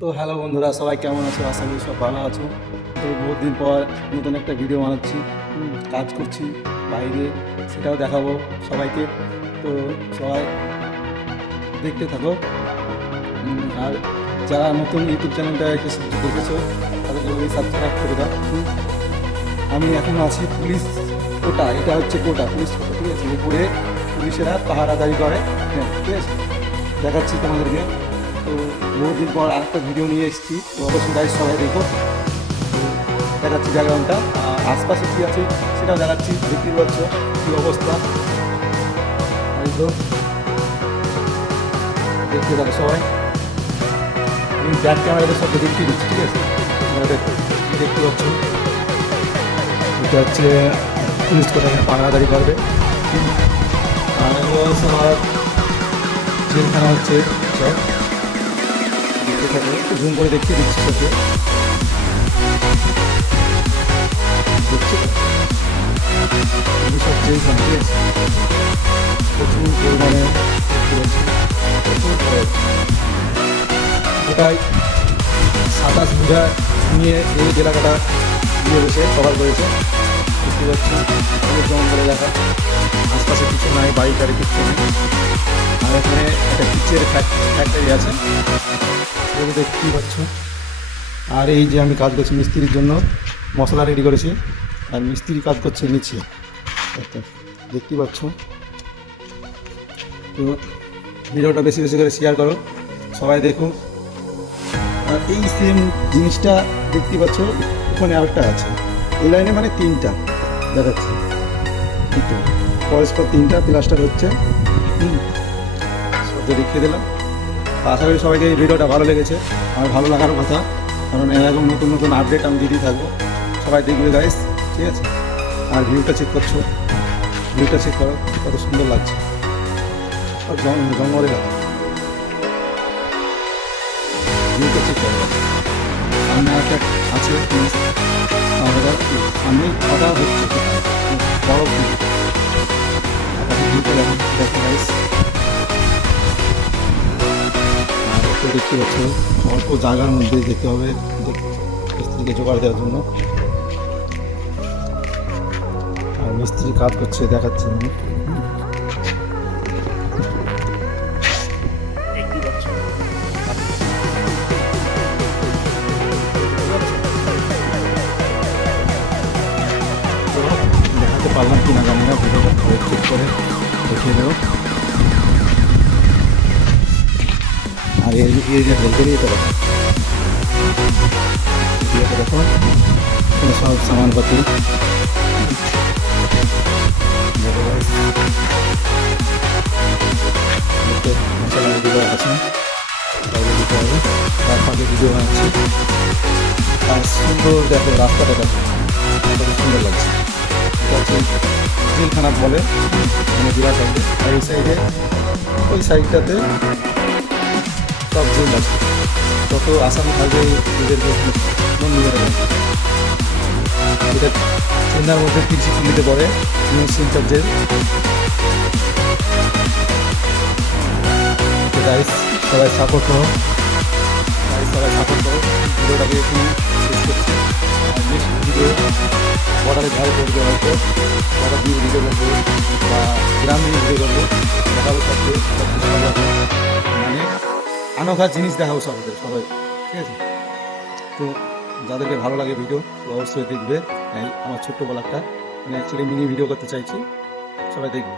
তো হ্যালো বন্ধুরা, সবাই কেমন আছো? আশা করি সব ভালো আছো। তো বহুত দিন পর নতুন একটা ভিডিও বানাচ্ছি, কাজ করছি বাইরে, সেটাও দেখাবো সবাইকে। তো সবাই দেখতে থাকো। আর যারা নতুন ইউটিউব চ্যানেলটা দেখেছো তাদের জন্য সাবস্ক্রাইব করে দাও। আমি এখন আছি পুলিশ কোটা, এটা হচ্ছে কোটা, পুলিশ কোটা, ঠিক আছে? উপরে পুলিশেরা পাহারাদারি করে, হ্যাঁ ঠিক আছে, দেখাচ্ছি তোমাদেরকে। তো বহুদিন পর আরেকটা ভিডিও নিয়ে এসেছি, তো অবশ্যই গাইজ সবাই দেখো। তো দেখাচ্ছি ব্যাকগ্রাউন্ডটা, আর আশপাশে কী আছে সেটাও দেখাচ্ছি। দেখতে পাচ্ছ কী অবস্থা, এই তো দেখতে থাকো সবাই। আমি ব্যাক ক্যামেরাতে সব দেখতে দিচ্ছি, ঠিক আছে? দেখো দেখতে পাচ্ছ, এটা হচ্ছে পুলিশ কোথায় পাহারাদারি করবে। আর সব জেলখানা হচ্ছে সব দেখতে থাকো, একটু জুম করে দেখতে দিচ্ছি সাথে, দেখছো সব জেলখানা, ঠিক আছে? প্রচুর পরিমাণে গোটায় 27 বিঘা নিয়ে এই এলাকাটা দিয়ে বসে কভার করেছে। দেখতে পাচ্ছি অনেক জঙ্গল এলাকা, আশপাশে কিছু নাই, বাড়ি টাড়ি কিছু নেই। আর এখানে একটা পিচের ফ্যাক্টরি আছে, এগুলো দেখতেই পাচ্ছ। আর এই যে আমি কাজ করছি মিস্ত্রির জন্য, মশলা রেডি করেছি, আর মিস্ত্রি কাজ করছে নিচে, দেখতেই পাচ্ছ। তো ভিডিওটা বেশি বেশি করে শেয়ার করো, সবাই দেখো। আর এই সেম জিনিসটা দেখতে পাচ্ছ ওখানে আরেকটা আছে, এই লাইনে মানে 3টা দেখাচ্ছি, পরস্পর 3টা প্লাস্টার হচ্ছে। সব দেখিয়ে দিলাম। আশা করি সবাইকে এই ভিডিওটা ভালো লেগেছে, আমার ভালো লাগার কথা, কারণ এরকম নতুন নতুন আপডেট আমি দিতেই থাকবো। সবাই দেখবে গাইস, ঠিক আছে? আর ভিউটা চেক করছো, ভিউটা চেক করো কত সুন্দর লাগছে, জঙ্গলে লাগা। ভিউটা চেক করো, সামনে একটা আছে সামনে খাওয়া হচ্ছে বড় ভিউটা দেখো, দেখো গাইস। আর একটু দেখতে পাচ্ছ অল্প জায়গার মধ্যে যেতে হবে মিস্ত্রিকে জোগাড় দেওয়ার জন্য। আর মিস্ত্রি কাজ করছে দেখাচ্ছে আমি, দেখাতে পারলাম কিনা জানি না, ভিডিওটা চেক করে দেখিয়ে দেবো। আর এই যে হেলতে নিয়ে তো দেখো সব সামানপাতি মশলা ভিডিও আছে, বাইরে দিতে হবে। তার ফাঁকে ভিডিও বানাচ্ছি, আর সুন্দর দেখো রাস্তাটা দেখো কত সুন্দর লাগছে। এটা হচ্ছে জেলখানা বলে জিরা সাইডে, আর এই সাইডে ওই সাইডটাতে সব জেল আছে, তত আসামি থাকবে এদেরকে মন নিয়ে যাবে। এটা চেন্নার মধ্যে তিরুচিপল্লিতে পড়ে, নিউ সেন্টার জেল। গাইস সবাই সাপোর্ট করো, সবাই সাপোর্ট করো। ভিডিওটাকে এখানে শেষ করছি, আর নেক্সট ভিডিও বর্ডারের ধারে করবে, হয়তো বর্ডার দিয়ে ভিডিও করবো বা গ্রাম দিয়ে ভিডিও করবো, দেখাবো সবচেয়ে সব কিছু মানে আনোখা জিনিস দেখাবো সবাই, ঠিক আছে? তো যাদেরকে ভালো লাগে ভিডিও অবশ্যই দেখবে। আমার ছোট্ট বলারটা মানে অ্যাকচুয়ালি মিনি ভিডিও করতে চাইছি, সবাই দেখবে।